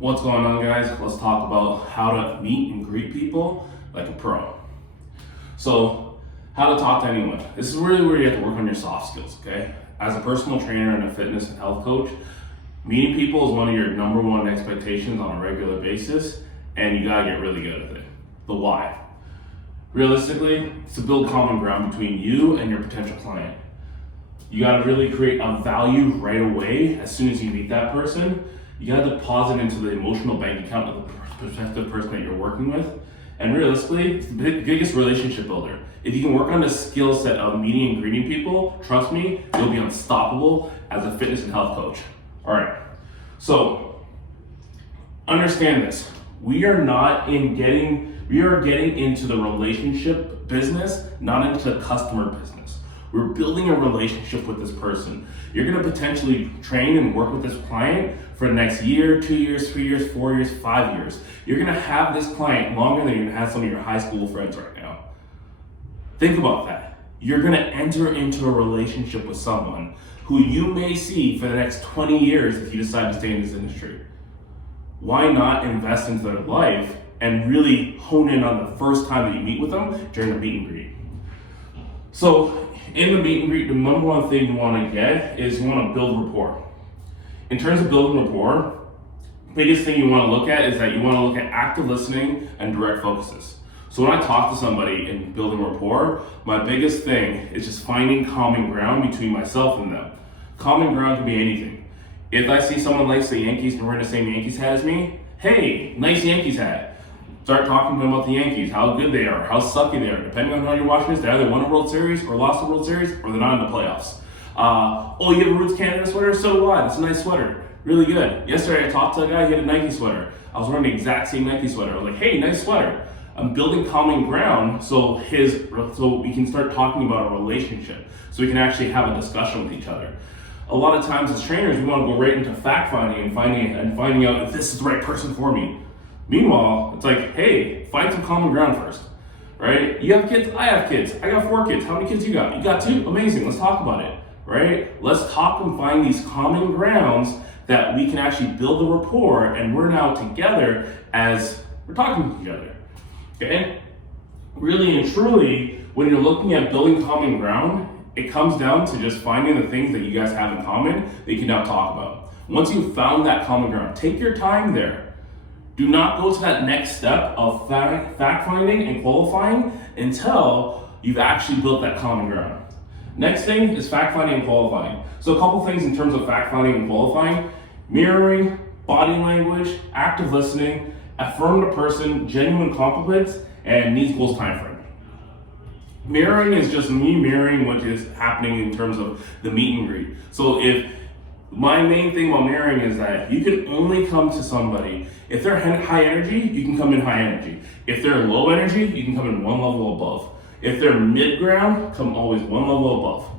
What's going on, guys? Let's talk about how to meet and greet people like a pro. So, how to talk to anyone. This is really where you have to work on your soft skills, okay? As a personal trainer and a fitness and health coach, meeting people is one of your number one expectations on a regular basis, and you gotta get really good at it. The why. Realistically, it's to build common ground between you and your potential client. You gotta really create a value right away as soon as you meet that person. You gotta deposit into the emotional bank account of the prospective person that you're working with. And realistically, it's the biggest relationship builder. If you can work on the skill set of meeting and greeting people, trust me, you'll be unstoppable as a fitness and health coach. All right, so understand this. We are getting into the relationship business, not into the customer business. We're building a relationship with this person. You're gonna potentially train and work with this client for the next year, 2 years, 3 years, 4 years, 5 years. You're gonna have this client longer than you're gonna have some of your high school friends right now. Think about that. You're gonna enter into a relationship with someone who you may see for the next 20 years if you decide to stay in this industry. Why not invest into their life and really hone in on the first time that you meet with them during the meet and greet? So in the meet and greet, the number one thing you want to get is you want to build rapport. In terms of building rapport, biggest thing you want to look at is that you want to look at active listening and direct focuses. So when I talk to somebody in building rapport, my biggest thing is just finding common ground between myself and them. Common ground can be anything. If I see someone likes the Yankees and wearing the same Yankees hat as me, hey, nice Yankees hat. Start talking to them about the Yankees, how good they are, how sucky they are. Depending on how you're watching this, they either won a World Series or lost a World Series, or they're not in the playoffs. Oh, you have a Roots Canada sweater? So do I. That's a nice sweater. Really good. Yesterday I talked to a guy, he had a Nike sweater. I was wearing the exact same Nike sweater. I was like, hey, nice sweater. I'm building common ground so we can start talking about a relationship, so we can actually have a discussion with each other. A lot of times as trainers, we want to go right into fact finding and finding out if this is the right person for me. Meanwhile, it's like, hey, find some common ground first, right? You have kids, I have kids. I got 4 kids. How many kids you got? You got 2? Amazing, let's talk about it, right? Let's talk and find these common grounds that we can actually build the rapport, and we're now together as we're talking to each other, okay? Really and truly, when you're looking at building common ground, it comes down to just finding the things that you guys have in common that you can now talk about. Once you've found that common ground, take your time there. Do not go to that next step of fact finding and qualifying until you've actually built that common ground. Next thing is fact finding and qualifying. So a couple things in terms of fact finding and qualifying: mirroring, body language, active listening, affirm the person, genuine compliments, and needs, goals, time frame. Mirroring is just me mirroring what is happening in terms of the meet and greet. So my main thing about mirroring is that you can only come to somebody, if they're high energy, you can come in high energy. If they're low energy, you can come in one level above. If they're mid-ground, come always one level above.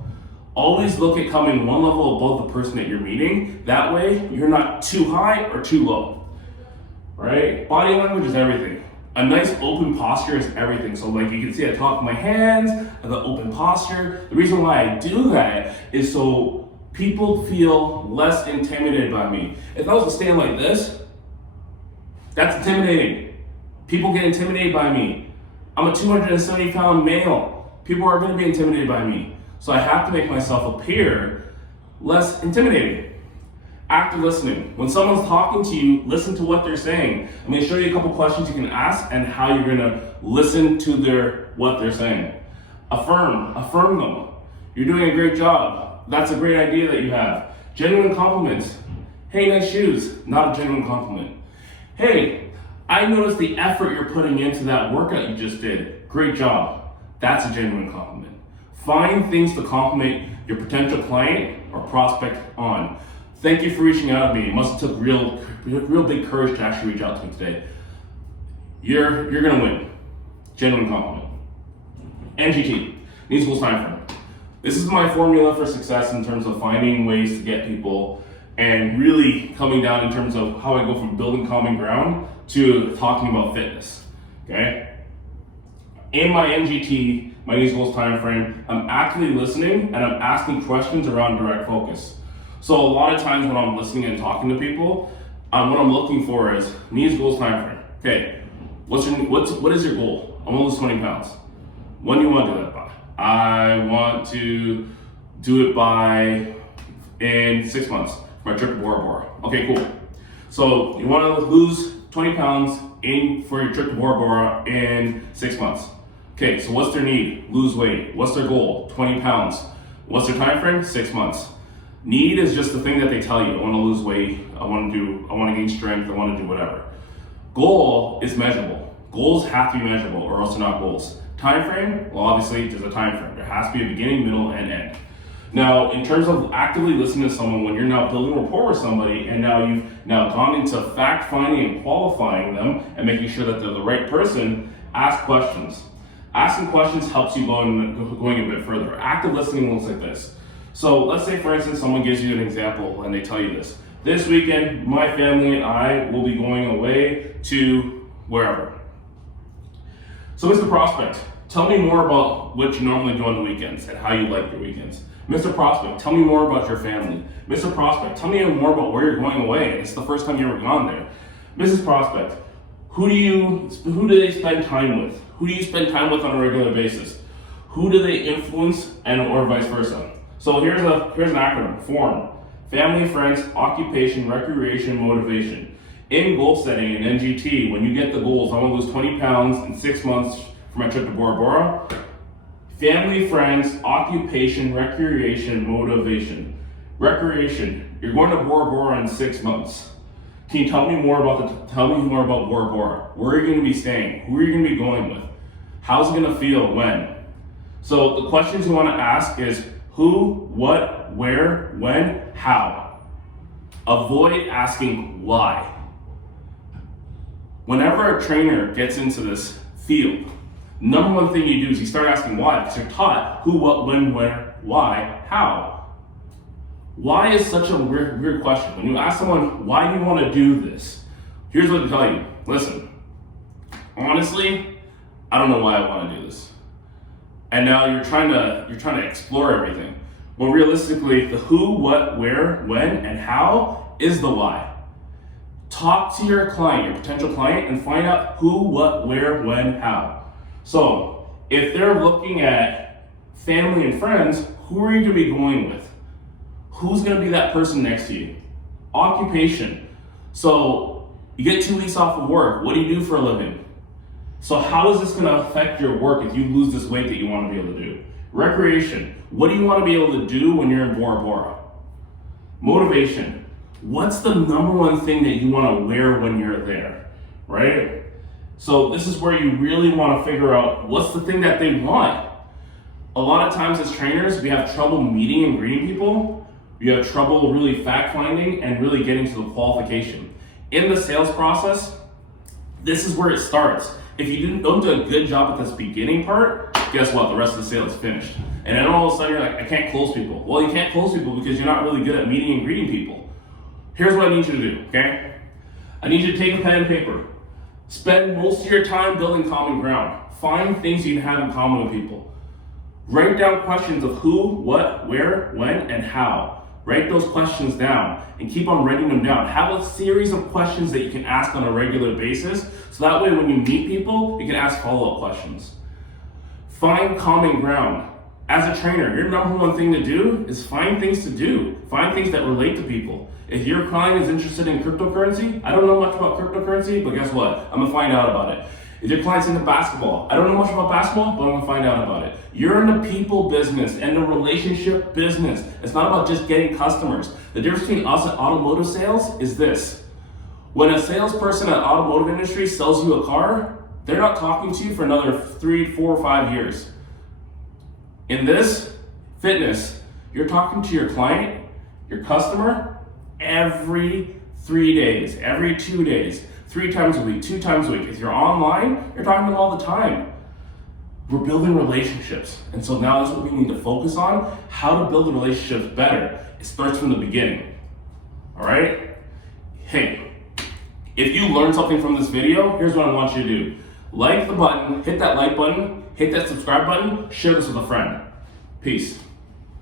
Always look at coming one level above the person that you're meeting. That way, you're not too high or too low, right? Body language is everything. A nice open posture is everything. So like you can see I talk with my hands, I have the open posture. The reason why I do that is so people feel less intimidated by me. If I was to stand like this, that's intimidating. People get intimidated by me. I'm a 270-pound male. People are gonna be intimidated by me. So I have to make myself appear less intimidating. Active listening. When someone's talking to you, listen to what they're saying. I'm gonna show you a couple questions you can ask and how you're gonna listen to what they're saying. Affirm them. You're doing a great job. That's a great idea that you have. Genuine compliments. Hey, nice shoes. Not a genuine compliment. Hey, I noticed the effort you're putting into that workout you just did. Great job. That's a genuine compliment. Find things to compliment your potential client or prospect on. Thank you for reaching out to me. It must have took real big courage to actually reach out to me today. You're gonna win. Genuine compliment. NGT, needs, goals, time frame. This is my formula for success in terms of finding ways to get people and really coming down in terms of how I go from building common ground to talking about fitness, okay? In my NGT, my needs, goals, time frame, I'm actively listening and I'm asking questions around direct focus. So a lot of times when I'm listening and talking to people, what I'm looking for is needs, goals, time frame. Okay, what is your goal? I want to lose 20 pounds. When do you want to do that by? I want to do it by in 6 months for my trip to Bora Bora. Okay, cool. So you want to lose 20 pounds for your trip to Bora Bora in 6 months. Okay, so what's their need? Lose weight. What's their goal? 20 pounds. What's their time frame? 6 months. Need is just the thing that they tell you. I want to lose weight. I want to gain strength. I want to do whatever. Goal is measurable. Goals have to be measurable or else they're not goals. Time frame? Well, obviously there's a time frame. There has to be a beginning, middle, and end. Now, in terms of actively listening to someone, when you're now building rapport with somebody and now you've gone into fact finding and qualifying them and making sure that they're the right person, ask questions. Asking questions helps you going a bit further. Active listening looks like this. So let's say, for instance, someone gives you an example and they tell you this. This weekend, my family and I will be going away to wherever. So Mr. Prospect, tell me more about what you normally do on the weekends and how you like your weekends. Mr. Prospect, tell me more about your family. Mr. Prospect, tell me more about where you're going away. It's the first time you've ever gone there. Mrs. Prospect, who do they spend time with? Who do you spend time with on a regular basis? Who do they influence or vice versa? So here's an acronym, FORM. Family, friends, occupation, recreation, motivation. In goal setting in NGT, when you get the goals, I want to lose 20 pounds in 6 months for my trip to Bora Bora. Family, friends, occupation, recreation, motivation. Recreation, you're going to Bora Bora in 6 months. Can you tell me more about Bora Bora? Where are you going to be staying? Who are you going to be going with? How's it going to feel when? So the questions you want to ask is who, what, where, when, how. Avoid asking why. Whenever a trainer gets into this field, number one thing you do is you start asking why, because you're taught who, what, when, where, why, how. Why is such a weird question. When you ask someone, why do you want to do this? Here's what to tell you. Listen, honestly, I don't know why I want to do this. And now you're trying to explore everything. Well, realistically, the who, what, where, when, and how is the why. Talk to your client, your potential client, and find out who, what, where, when, how. So if they're looking at family and friends, who are you going to be going with? Who's going to be that person next to you? Occupation. So you get 2 weeks off of work. What do you do for a living? So how is this going to affect your work if you lose this weight that you want to be able to do? Recreation. What do you want to be able to do when you're in Bora Bora? Motivation. What's the number one thing that you want to wear when you're there, right? So this is where you really want to figure out what's the thing that they want. A lot of times as trainers, we have trouble meeting and greeting people. We have trouble really fact finding and really getting to the qualification. In the sales process, this is where it starts. If you don't do a good job at this beginning part, guess what? The rest of the sale is finished. And then all of a sudden you're like, I can't close people. Well, you can't close people because you're not really good at meeting and greeting people. Here's what I need you to do, okay? I need you to take a pen and paper. Spend most of your time building common ground. Find things you can have in common with people. Write down questions of who, what, where, when, and how. Write those questions down and keep on writing them down. Have a series of questions that you can ask on a regular basis, so that way when you meet people, you can ask follow-up questions. Find common ground. As a trainer, your number one thing to do is find things to do. Find things that relate to people. If your client is interested in cryptocurrency, I don't know much about cryptocurrency, but guess what? I'm gonna find out about it. If your client's into basketball, I don't know much about basketball, but I'm gonna find out about it. You're in the people business and the relationship business. It's not about just getting customers. The difference between us and automotive sales is this. When a salesperson at automotive industry sells you a car, they're not talking to you for another 3, 4, 5 years. In this fitness, you're talking to your client, your customer, every 3 days, every 2 days, 3 times a week, 2 times a week. If you're online, you're talking to them all the time. We're building relationships. And so now that's what we need to focus on, how to build the relationships better. It starts from the beginning, all right? Hey, if you learned something from this video, here's what I want you to do. Like the button, hit that like button, hit that subscribe button, share this with a friend. Peace.